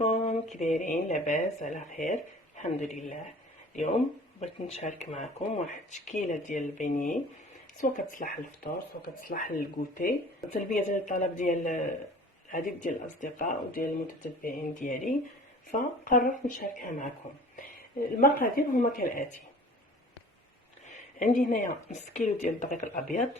عليكم، كي دايرين؟ لاباس على خير الحمد لله. اليوم بغيت نشارك معكم واحد التشكيله ديال البيني، سواء كتصلح للفطور سواء كتصلح للكوتي، تلبيه الطلب ديال العديد ديال الاصدقاء وديال المتتبعين ديالي، فقررت نشاركها معكم. المقادير هما كالاتي: عندي هنايا نص كيلو ديال الدقيق الابيض،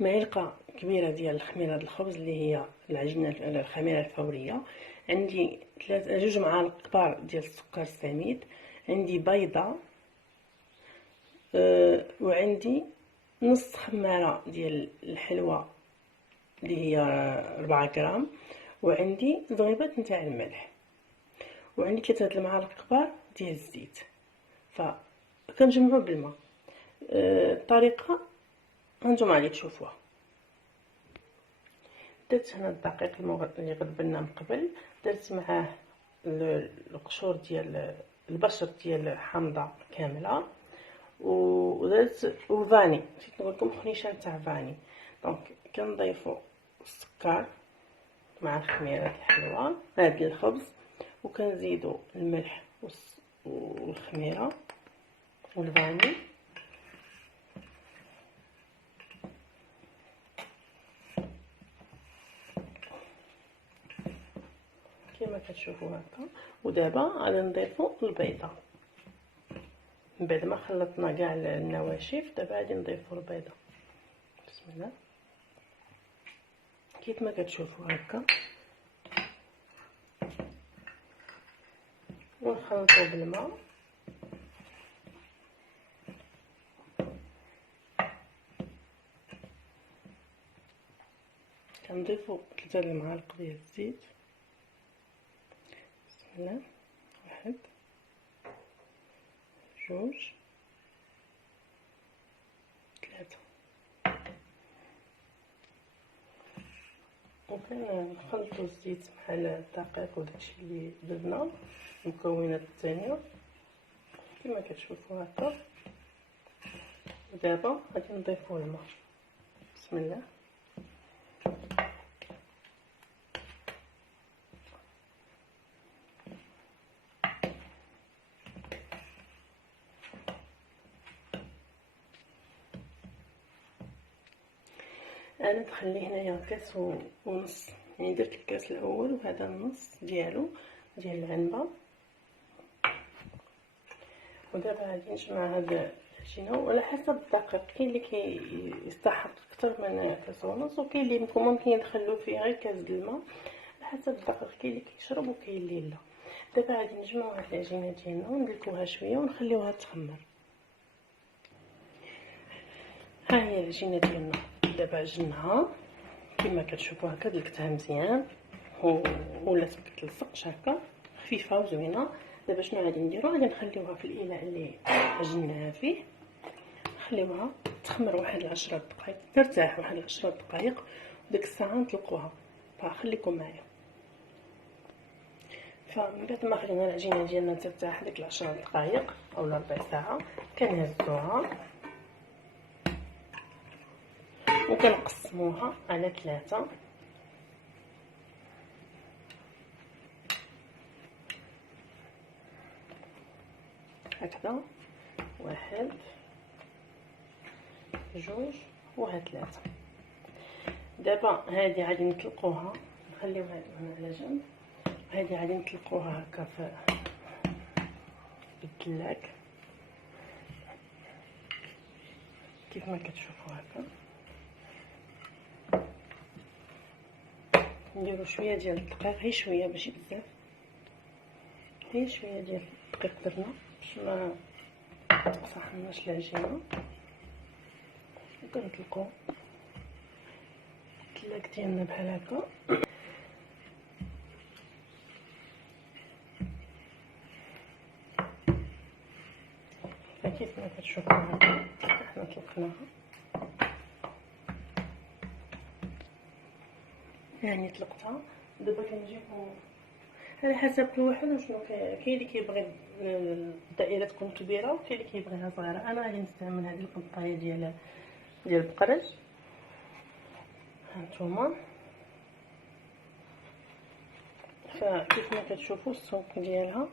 معلقه كبيره ديال خميره الخبز اللي هي العجينه الخميره الفوريه، عندي 2 معالق كبار ديال السكر السميد، عندي بيضه، وعندي نص خماره ديال الحلوى اللي هي 4 غرام، وعندي زغيبات نتاع الملح، وعندي 3 المعالق كبار ديال الزيت. فكنجمعوا بالماء. الطريقه هانتوما غادي تشوفوها. درت هنا الدقيق اللي غدبلنا من قبل، درت معاه القشور ديال البشر ديال حامضه كامله، ودرت فاني، نسيت نقول لكم خنيشه تاع فاني. دونك كنضيفوا السكر مع الخميره الحلوه هاد الخبز، وكنزيدوا الملح والخميره والفاني، كما كتشوفوا هكا. ودابا غادي نضيفوا البيضه من بعد ما خلطنا كاع النواشف. دابا غادي نضيفوا البيضه، بسم الله، كيف ما كتشوفوا هكا، ونخلطوا بالماء. كنضيفوا 3 المعالق ديال الزيت، بسم الله، 1 2 3. وكنخلطوا الزيت مع الدقيق وداكشي اللي درنا، المكونات الثانيه كما كتشوفوا هكا. ودابا غادي نضيفوا الماء، بسم الله، انا تخلي هنايا كاس ونص، يعني درت الكاس الاول وهذا النص ديالو ديال العنبه. ودابا غادي نجمع هاد العجينه وعلى حسب الدقيق، كاين اللي كيستحق اكثر من كاس ونص، وكاين اللي ممكن يدخلوا فيه غير كاس د الماء على حسب الدقيق، كاين اللي كيشرب وكاين اللي لا. دابا غادي نجمعوا هاد العجينه ديالنا وندلكوها شويه ونخليوها تخمر. ها هي العجينه ديالنا، دابا عجناها كما كتشوفوا هكا، دلكتها مزيان ولات مكتلصقش هكا، خفيفه وزوينه. دابا شنو غادي نديرو؟ غادي نخليوها في الاناء اللي عجناها فيه، نخليوها تخمر واحد 10 دقائق، ترتاح واحد 10 دقائق، وديك الساعه نطلقوها. فخليكم معايا. فمن بعد ما خلينا العجينه ديالنا ترتاح ديك 10 دقائق او ربع ساعه، كنهزوها وكنقسموها على 3 هكذا، 1 2 و3. دابا هذه غادي نطلقوها، نخليوها هنا على جنب. هذه غادي نطلقوها هكا في الثلاجه كيف ما كتشوفوا هكا. نديرو شويه ديال الدقيق، غير شويه ماشي بزاف، غير شويه ديال الدقيق درنا باش ما تصحناش العجينه. وكنطلقو الثلاجه ديالنا بحال هكا. كيف ما كتشوفوا هكا حنا طلقناها، يعني طلقتها. دابا كنجيبو على حسب كل واحد وشنو كاين اللي كيبغي الدائره تكون كبيره وكاين اللي كيبغيها صغيره. انا غادي نستعمل هذه القنطايه ديال البقرج. هانتوما فكيف ما كتشوفوا السمك ديالها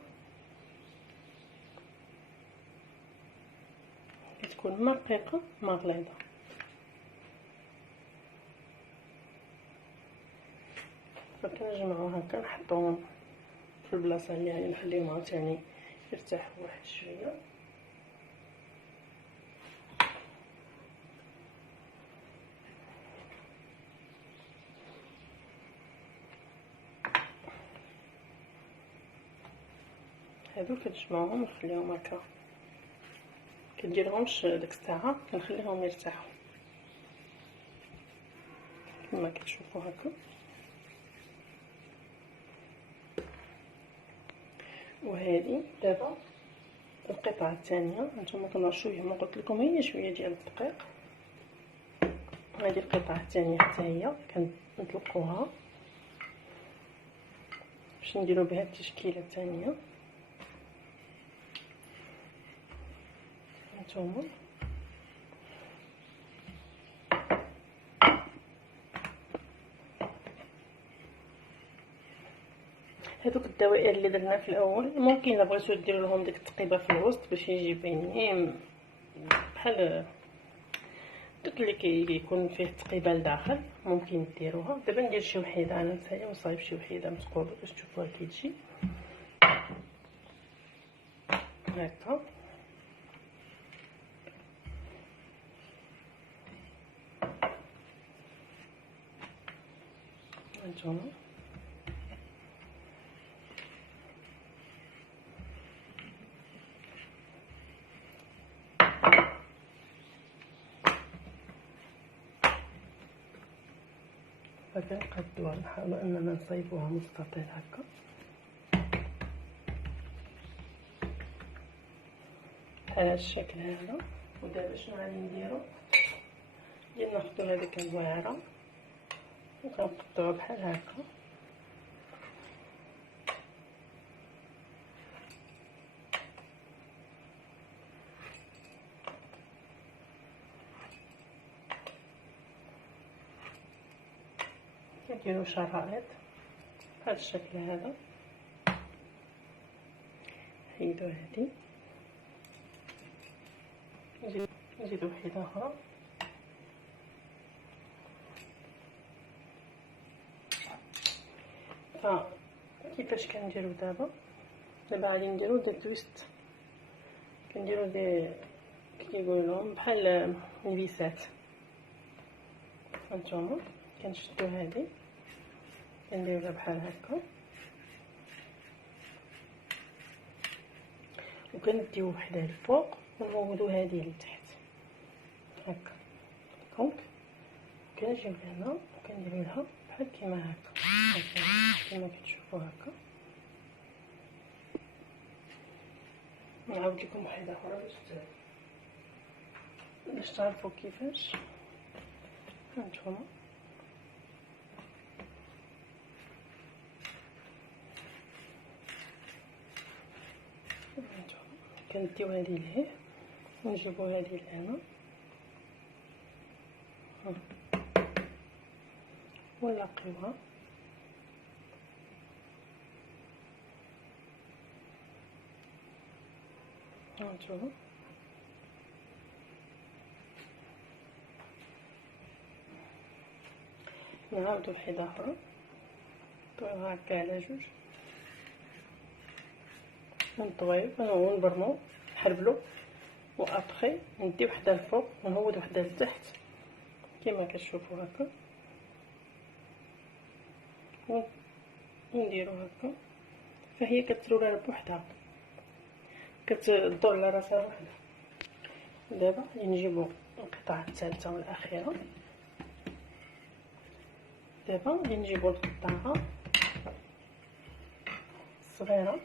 كتكون مرقيقه ما غليظه. فكنجمعو هكا نحطوهم في البلاصه اللي يعني نخليهم عاوتاني يرتاحوا واحد شويه. هادو كنجمعوهم ونخليهم هكا، كنديرهمش ديك الساعه، كنخليهم يرتاحوا كما كتشوفوا هكا. وهذه دابا القطعه الثانيه، نتوما كنرشوه ما قلت لكم هي شويه ديال الدقيق. هذه القطعه الثانيه حتى هي كنطلقوها باش نديرو بها التشكيله الثانيه. هانتوما هذوك الدوائر اللي درنا في الاول ممكن الا بغيتو ديروا لهم ديك التقيبه في الوسط باش يجي باينين بحال داك اللي كيكون فيه تقيبه لداخل، ممكن ديروها. دابا ندير شي وحيده انا نتايا وصايب شي وحيده متقوبه باش تشوفوها كيتجي هكا. هانتوما فكنقادوها نحاولوا اننا نصايبوها مستطيل هكا بحال هذا الشكل هذا. ودابا شنو غادي نديرو؟ ديال ناخدو هذيك الواعره وكنقطعو بحال هكا، نديرو شرائط بهذا الشكل هذا. نحيدو هادي نزيدو وحده اخرى. كيفاش كنديرو دابا غادي نديرو دي تويست، كنديرو دي كيقولوا بحال الفيسات. هانتوما كنشدو هادي كنديروها بحال هكا وكنديو وحده للفوق ونعودو هادي لتحت هكا. دونك كنجيو لهنا وكنديرو لها بحال كيما هكا كما كتشوفوا هكا. نعاود لكم وحده اخرى باش تعرفوا كيفاش. هانتوما كنديو هذه لهيه ونجيبو هذه لهنا ونلاقيوها هانتوما. نعاودو وحده اخرى نطويوها هكا على جوج ونطويو ونبرمو نحربلو وابخي ندي وحده الفوق ونهود وحده لتحت كما كتشوفوا هكا ونديرو هكا. فهي كترولها بوحدها كتدور على راسها بوحدها. دابا نجيبو القطعه الثالثه والاخيره. دابا نجيبو القطعه الصغيره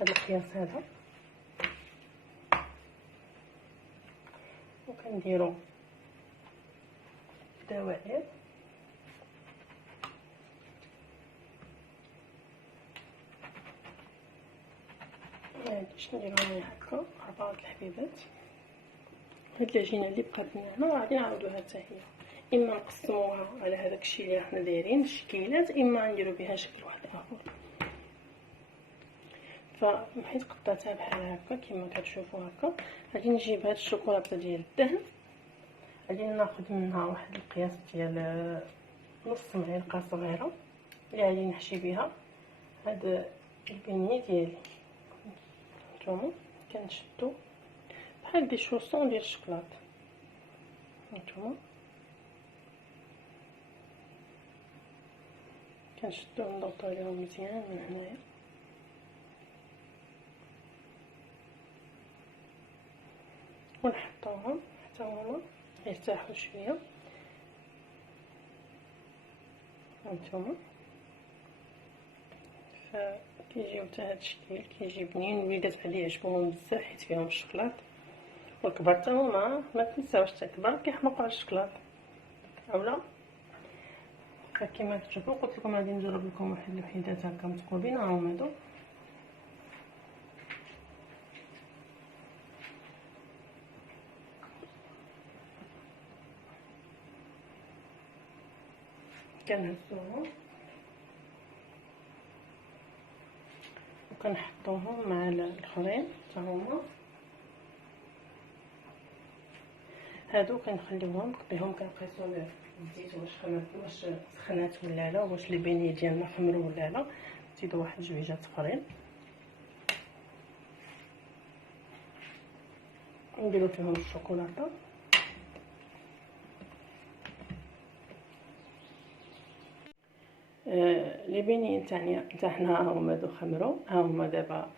هذا القياس هذا وكنديرو دوائر باش نديرهم هكا 4 الحبيبات. هاد العجينه اللي بقات لنا هنا غادي نعاودوها حتى هي، اما نقسموها على هذاك الشيء اللي راحنا دايرين شكيلات، اما نديرو بها شكل واحد اخر. فحيت قطعتها بحال هكا كما كتشوفوا هكا، غادي نجيب هاد الشوكولاته ديال الدهن، غادي ناخذ منها واحد القياس ديال نص معلقه صغيره اللي غادي نحشي بها هاد البيني ديالي. هانتوما كنشدو بحال دي شوسون ديال الشوكولاط، هانتوما كنشدو نضغطو عليهم مزيان من هنايا، ونحطوهم حتى هما يرتاحوا شويه. هانتوما فكيجيو حتى هاد الشكل كيجي بنين، الوليدات غادي يعجبوهم بزاف حيت فيهم الشوكولاط، والكبار حتى هما ما تنساوش حتى الكبار كيحمقوا على الشوكولاط اولا. فكما كتشوفوا قلت لكم غادي نجرب لكم واحد الوحيدات هكا متقربين، ها هما هادو كنهزوهم وكنحطوهم مع الاخرين حتى هما هادو، كنخليوهم بهم كنقيسو الزيت واش سخنات ولا لا، واش البيني ديالنا خمرو ولا لا. نزيدو واحد جويجات اخرين نديرو فيهم الشوكولاته، لي بيني تاعنا ها هما دو خمرو، ها هما دابا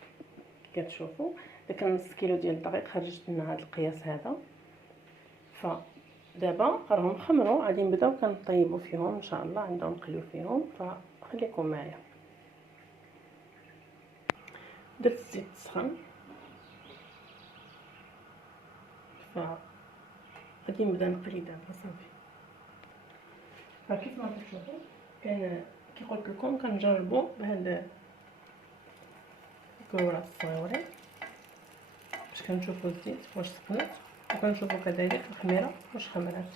كتشوفوا داك نص كيلو ديال الدقيق خرجت لنا هذا القياس هذا. فدابا راهم خمروا، غادي نبداو كنطيبوا فيهم ان شاء الله، عندهم نقليو فيهم، فخليكم معايا. درت الزيت سخن، فغادي نبدا نقلي دابا صافي. فكيف ما كتشوفوا كي قلت لكم كنجربوا بهاد الكرات الصغيورين باش كنشوفوا الزيت واش سخنت، وكنشوفوا كذلك الخميره واش خمرات،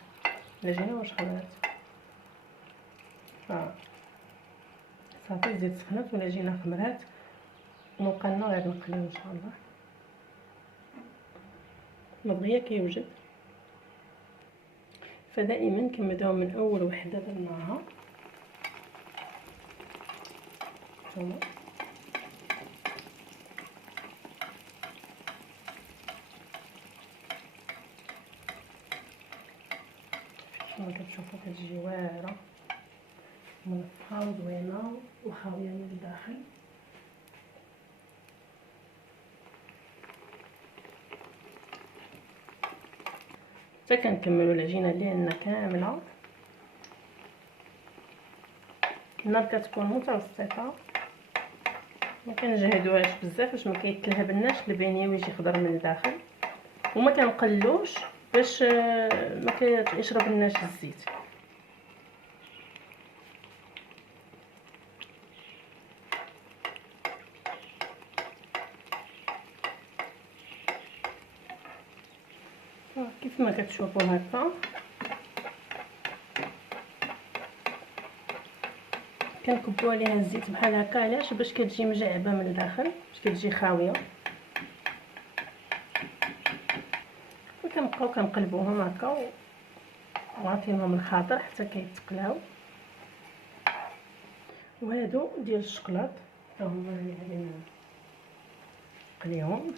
العجينه واش خمرات. صافي الزيت سخنت والعجينه خمرات، ونبقى لنا غير نقليو ان شاء الله. المضغيه كيوجد، فدائما كنبداو من اول وحده درناها هنا كما كتشوفوا كتجي واعره منفخه وزوينه وخاويه من الداخل. حتى كنكملوا العجينه ديالنا كامله. النار كتكون متوسطه، ما كنجهدوهاش بزاف باش ما كيتلهبناش البيني ويجي خضر من الداخل، وما كنقلوش باش ما كيشربناش الزيت. كيف ما كتشوفوا هكا كنكبوا عليها الزيت بحال هكا، علاش؟ باش كتجي مجعبه من الداخل، باش كتجي خاويه. وكنبقاو كنقلبوهم هكا وعاطينهم الخاطر حتى كيتقلاو. وهادو ديال الشوكولات ها هما اللي غادي نقليهم.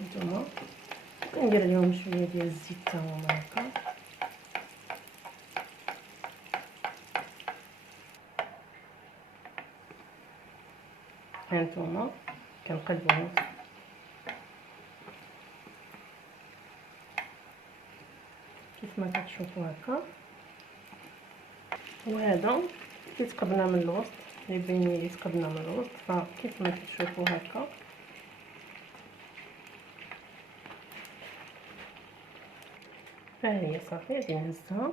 هانتوما كندير لهم شويه ديال الزيت حتى هما هكا. هانتوما كنقلبوهم كيف ما كتشوفوا هكا. وهذا كيتقبنا من الوسط، اللي بيني يتقبنا من الوسط، فكيف ما كتشوفوا هكا فهي صافي. غادي نهزها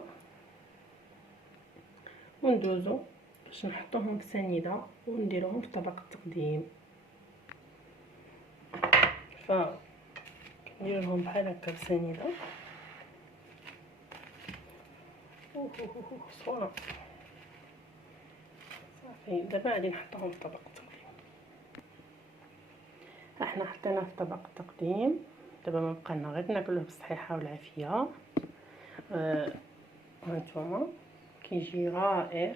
وندوزو باش نحطوهم في سنيده ونديروهم في طبق التقديم. ف كندير لهم بحال هكا بسنيده. سخونه صافي. دابا غادي نحطهم في طبق التقديم. احنا حطينا في طبق التقديم. دابا ما بقى لنا غير ناكلوه بالصحيحه والعافيه. هانتوما كيجي رائع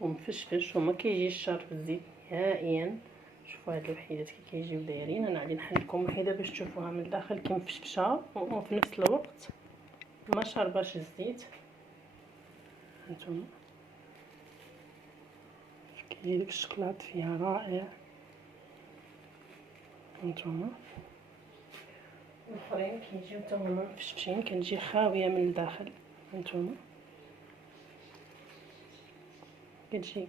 ومفشفش وما كيجيش شارب الزيت نهائيا. شوفوا هاد الوحيدات كي كيجيو دايرين. انا غادي نحل لكم وحيده باش تشوفوها من الداخل كي مفشفشه وفي نفس الوقت ما شارباش الزيت. هانتوما كيجي داك الشكلاط فيها رائع. هانتوما الاخرين كيجيو حتى هما مفشفشين، كتجي خاويه من الداخل. هانتوما كتجي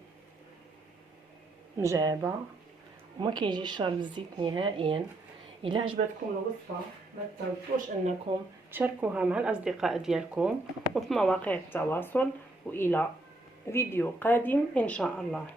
مجعبه وما كيجيش شارب الزيت نهائيا. الا عجبتكم الوصفه ما تنسوش انكم تشاركوها مع الاصدقاء ديالكم وفي مواقع التواصل، والى فيديو قادم ان شاء الله.